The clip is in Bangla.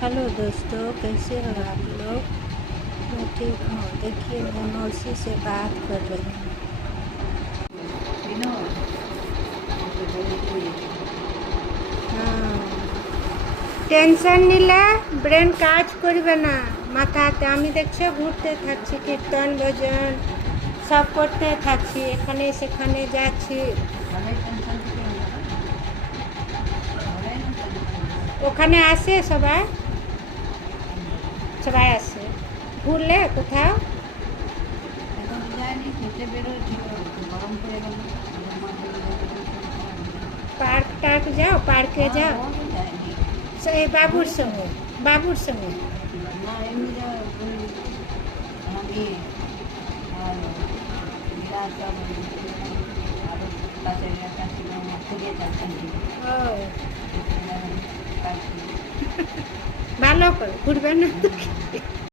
हेलो दोस्तों, कैसे हो आप लोग। मैं ठीक हूँ। देखिए, मैं मौसी से बात कर रही हूँ। हाँ, টেনশন নিলে ব্রেন কাজ করবে না। মাথাতে আমি দেখছো ঘুরতে থাকছি, কীর্তন ভজন সব করতে থাকছি, এখানে সেখানে যাচ্ছি। ওখানে আসে সবাই, সবাই আসে। ঘুরলে কোথাও পার্ক টার্ক যাও, পার্কে যাও এই বাবুর সঙ্গে, বাবুর সঙ্গে। ও ভালো করে ঘুরবে না।